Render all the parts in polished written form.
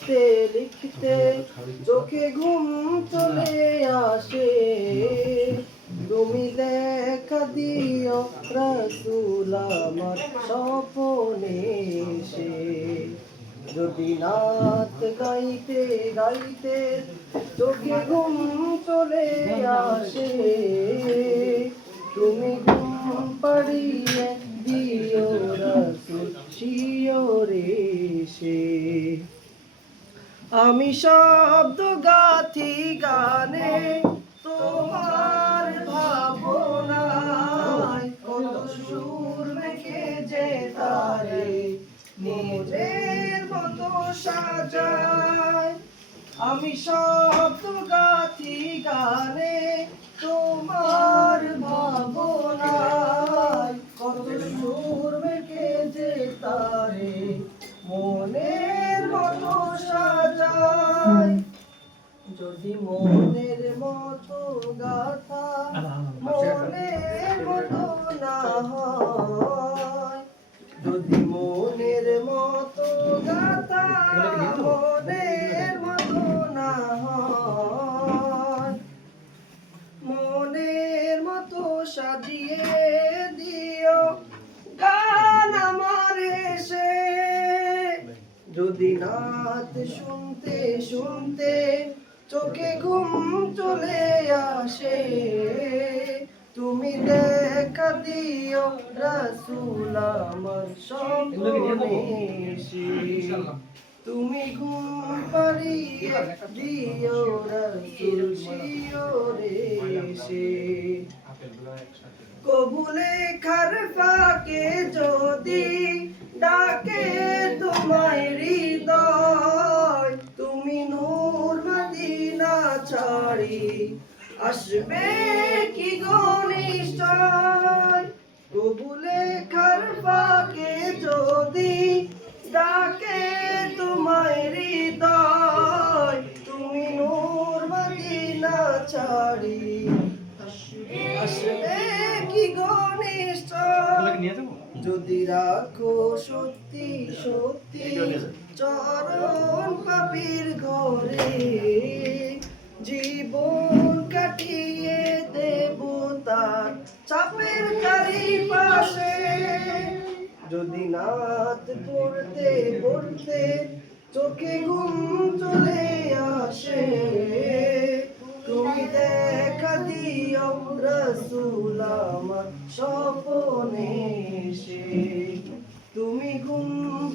লিখতে লিখতে চোখে ঘুম চলে আসে, তুমি দেখা দিও রাসূল আমার স্বপনে এসে। যদি নাত গাইতে গাইতে চোখে ঘুম চলে আসে, তুমি ঘুম পাড়িয়ে দিও রাসূল শিয়রে এসে। আমি শব্দ গাথি গানে তোমার ভাবনায়, কত সুর মেখে যে তারে নিজের মতো সাজায়। আমি শব্দ গাথি গানে তোমার ভাবনায়, কত সুর মেখে যে তারে মনের মতো সাজায়। যদি মনের মতো গাথা মনের মতো না হয়, যদি মনের মতো গাথা মনের মতো না হয়, মনের মতো সাজিয়ে দিও গান আমার এসে। যদি নাত শুনতে শুনতে চোখে ঘুম চলে আসে, তুমি দেখা দিও রাসূল আমার স্বপনে এসে। তুমি ঘুম পাড়িয়ে দিও রাসূল শিয়রে এসে। কবুলে খার ফাঁকে যদি ডাকে তোমায় হৃদয়, তুমি নূর মদিনা ছাড়ি আসবে কি গো নিশ্চয়। কবুলে খার ফাঁকে যদি ডাকে তোমায় হৃদয়, তুমি নূর মদিনা ছাড়ি আসবে কি গো নিশ্চয়। যদি রাখো সত্যি সত্যি চরণ পাপীর ঘরে, জীবন কাটিয়ে দেব তার চাপের চারিপাশে। যদি নাত পড়তে পড়তে চোখে ঘুম চলে আসে, তুমি দেখা দিও রাসূল আমার স্বপনে এসে। তুমি ঘুম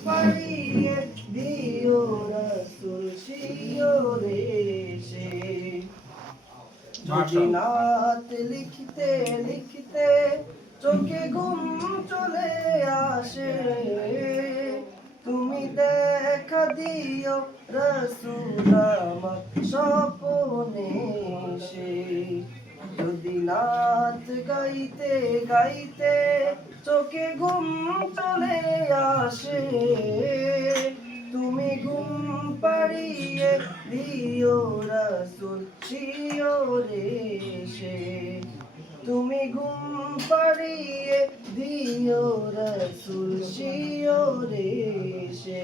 পাড়িয়ে দিও রাসূল শিয়রে এসে। যদি নাত লিখতে লিখতে চোখে ঘুম চলে আসে, তুমি দেখা দিও রাসূল আমার স্বপনে এসে। যদি নাত গাইতে গাইতে চোখে ঘুম চলে আসে, তুমি ঘুম পাড়িয়ে দিও রাসূল শিয়রে এসে। তুমি ঘুম পাড়িয়ে দিও রাসূল শিয়রে এসে।